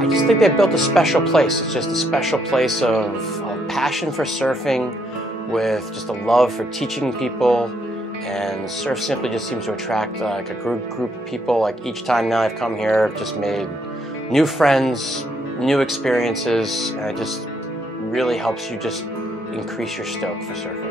I just think they built a special place. It's just a special place of passion for surfing with just a love for teaching people, and surf simply just seems to attract like a group of people. Like each time now I've come here, I've just made new friends, new experiences, and it just really helps you just increase your stoke for surfing.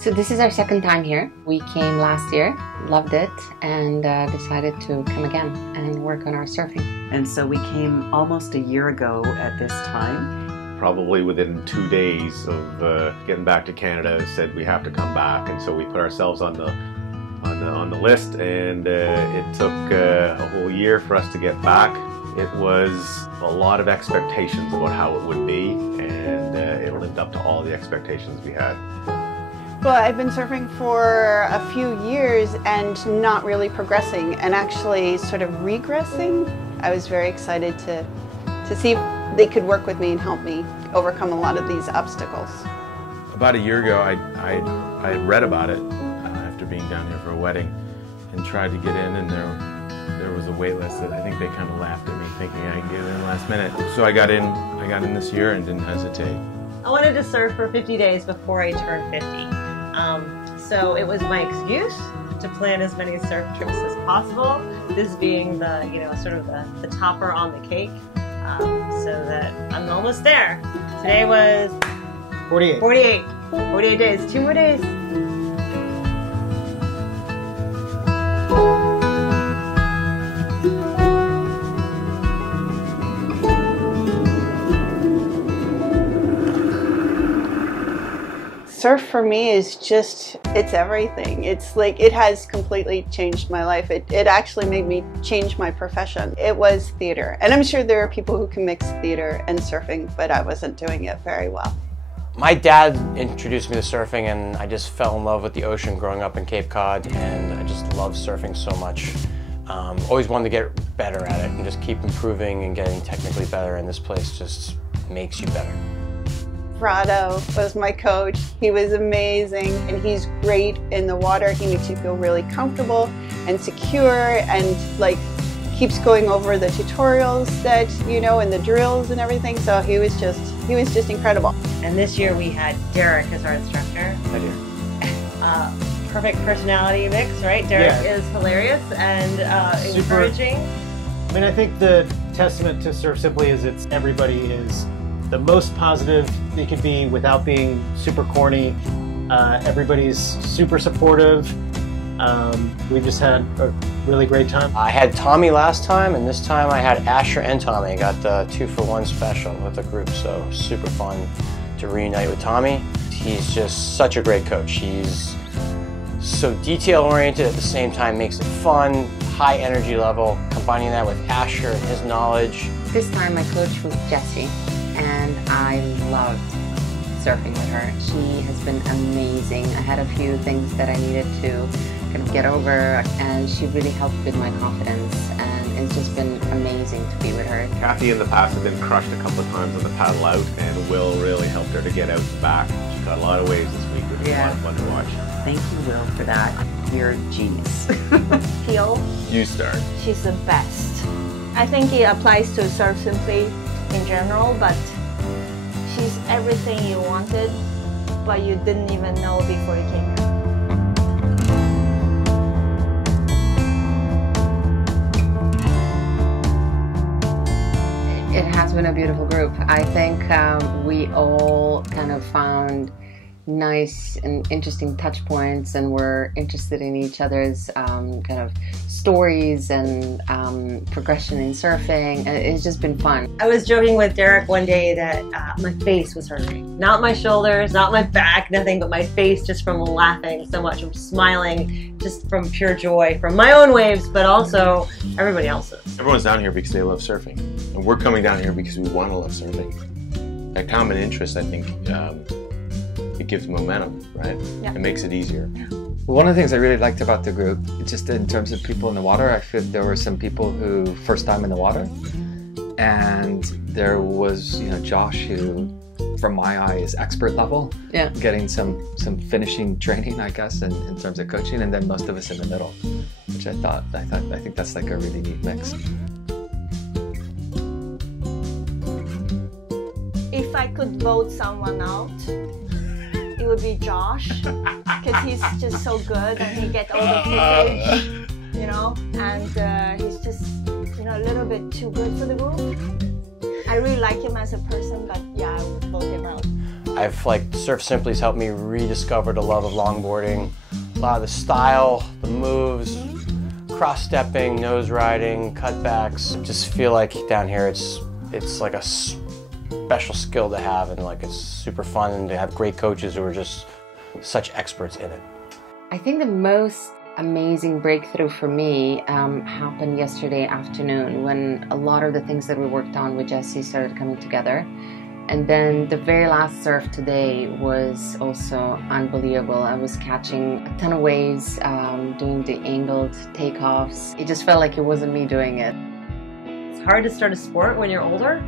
So this is our second time here. We came last year, loved it, and decided to come again and work on our surfing. And so we came almost a year ago at this time. Probably within 2 days of getting back to Canada, said we have to come back, and so we put ourselves on the list, and it took a whole year for us to get back. It was a lot of expectations about how it would be, and it lived up to all the expectations we had. Well, I've been surfing for a few years and not really progressing, and actually sort of regressing. I was very excited to see if they could work with me and help me overcome a lot of these obstacles. About a year ago, I read about it after being down here for a wedding and tried to get in, and there was a wait list that I think they kind of laughed at me thinking I could get in last minute. So I got in this year and didn't hesitate. I wanted to surf for 50 days before I turned 50. So it was my excuse to plan as many surf trips as possible, this being the, sort of the topper on the cake, so that I'm almost there. Today was 48 days, 2 more days. Surf for me is just, it's everything. It's like, it has completely changed my life. It actually made me change my profession. It was theater. And I'm sure there are people who can mix theater and surfing, but I wasn't doing it very well. My dad introduced me to surfing, and I just fell in love with the ocean growing up in Cape Cod, and I just love surfing so much. Always wanted to get better at it and just keep improving and getting technically better, and this place just makes you better. Rado was my coach. He was amazing, and he's great in the water. He makes you feel really comfortable and secure, and like keeps going over the tutorials that and the drills and everything. So he was just incredible. And this year we had Derek as our instructor. Perfect personality mix, right? Derek is hilarious and encouraging. I mean, I think the testament to Surf Simply is everybody is the most positive they could be without being super corny. Everybody's super supportive. We just had a really great time. I had Tommy last time, and this time I had Asher and Tommy. I got the 2-for-1 special with the group, so super fun to reunite with Tommy. He's just such a great coach. He's so detail-oriented, at the same time makes it fun, high energy level, combining that with Asher and his knowledge. This time my coach was Jessie, and I loved surfing with her. She has been amazing. I had a few things that I needed to kind of get over, and she really helped with my confidence, and it's just been amazing to be with her. Kathy in the past had been crushed a couple of times on the paddle out, and Will really helped her to get out and back. She got a lot of waves this week, which was a lot of fun to watch. Thank you, Will, for that. You're a genius. Teal. You start. She's the best. I think it applies to Surf Simply in general, but she's everything you wanted, but you didn't even know before you came here. It has been a beautiful group. I think we all kind of found nice and interesting touch points, and we're interested in each other's kind of stories and progression in surfing. It's just been fun. I was joking with Derek one day that my face was hurting. Not my shoulders, not my back, nothing, but my face, just from laughing so much, from smiling, just from pure joy, from my own waves, but also everybody else's. Everyone's down here because they love surfing, and we're coming down here because we want to love surfing. That common interest, I think, it gives momentum, right? Yeah. It makes it easier. One of the things I really liked about the group, just in terms of people in the water, I feel there were some people who first time in the water, and there was, you know, Josh, who from my eye is expert level, getting some finishing training, I guess, in terms of coaching, and then most of us in the middle, which I think that's like a really neat mix. If I could vote someone out, it would be Josh, because he's just so good and he gets all the footage, you know, and he's just, you know, a little bit too good for the group. I really like him as a person, but yeah, I would vote him out. I've Surf Simply's helped me rediscover the love of longboarding. A lot of the style, the moves, cross-stepping, nose riding, cutbacks. Just feel like down here it's like a special skill to have, and like it's super fun, and to have great coaches who are just such experts in it. I think the most amazing breakthrough for me happened yesterday afternoon, when a lot of the things that we worked on with Jesse started coming together. And then the very last surf today was also unbelievable. I was catching a ton of waves, doing the angled takeoffs. It just felt like it wasn't me doing it. It's hard to start a sport when you're older,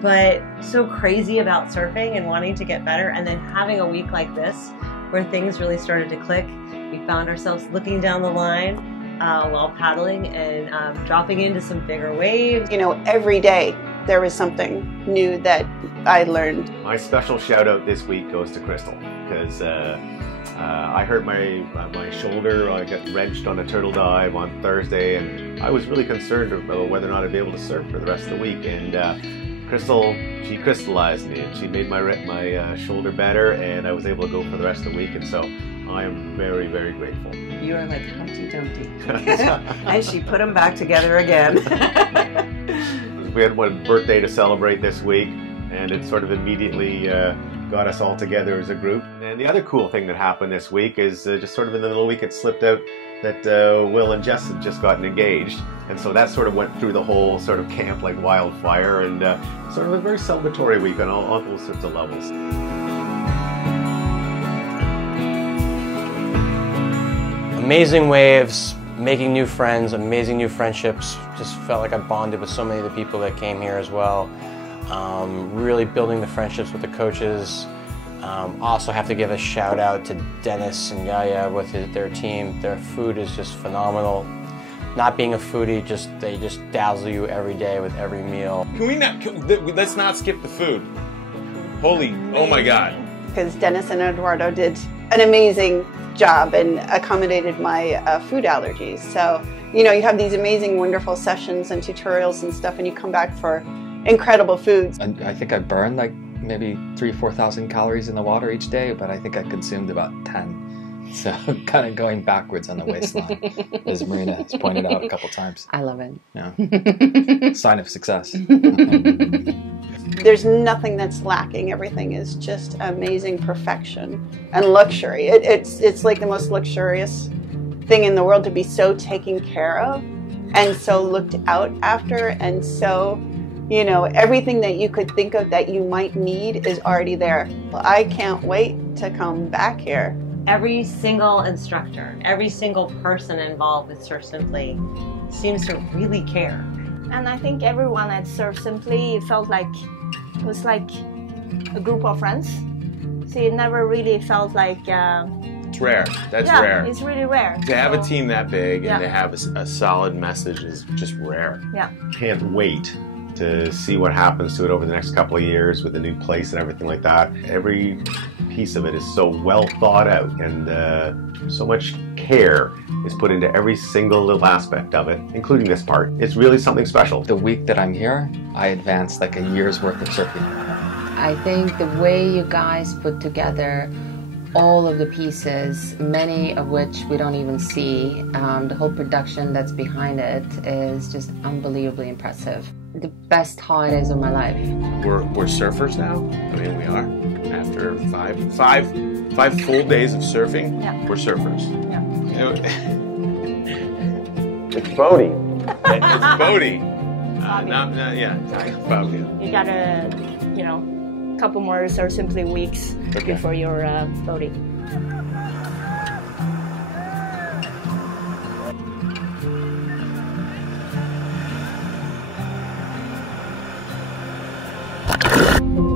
but so crazy about surfing and wanting to get better, and then having a week like this where things really started to click. We found ourselves looking down the line while paddling and dropping into some bigger waves. You know, every day there was something new that I learned. My special shout out this week goes to Crystal, because I hurt my shoulder. I got wrenched on a turtle dive on Thursday, and I was really concerned about whether or not I'd be able to surf for the rest of the week. And Crystal, she crystallized me, and she made my shoulder better, and I was able to go for the rest of the week. And so I am very, very grateful. You are like Humpty Dumpty. And she put them back together again. We had one birthday to celebrate this week, and it sort of immediately got us all together as a group. And the other cool thing that happened this week is just sort of in the middle of the week, it slipped out that Will and Jess had just gotten engaged. And so that sort of went through the whole sort of camp like wildfire, and sort of a very celebratory week on all sorts of levels. Amazing waves, making new friends, amazing new friendships. Just felt like I bonded with so many of the people that came here as well. Really building the friendships with the coaches. Also have to give a shout out to Denis and Yayo with their team. Their food is just phenomenal. Not being a foodie, they just dazzle you every day with every meal. Can we not? Let's not skip the food. Holy, oh my God! Because Denis and Eduardo did an amazing job and accommodated my food allergies. So, you know, you have these amazing, wonderful sessions and tutorials and stuff, and you come back for incredible foods. And I think I burned like maybe 3,000 or 4,000 calories in the water each day, but I think I consumed about 10. So kind of going backwards on the waistline, as Marina has pointed out a couple times. I love it. Yeah. Sign of success. There's nothing that's lacking. Everything is just amazing perfection and luxury. It's like the most luxurious thing in the world to be so taken care of and so looked out after, and so, you know, everything that you could think of that you might need is already there. Well, I can't wait to come back here. Every single instructor, every single person involved with Surf Simply seems to really care. And I think everyone at Surf Simply felt like it was like a group of friends. So it never really felt like... It's rare. That's yeah, rare. It's really rare. To have a team that big and to have a solid message is just rare. Yeah. Can't wait to see what happens to it over the next couple of years with the new place and everything like that. Every piece of it is so well thought out, and so much care is put into every single little aspect of it, including this part. It's really something special. The week that I'm here, I advanced like a year's worth of surfing. I think the way you guys put together all of the pieces, many of which we don't even see, the whole production that's behind it is just unbelievably impressive. The best holidays of my life. We're surfers now. I mean, we are. After five full days of surfing, we're surfers. Yeah. You know, It's Bodie. it's Bodie. Bobby. Sorry. Bobby. You gotta, you know, a couple more Surf Simply weeks before your Bodie. Bye.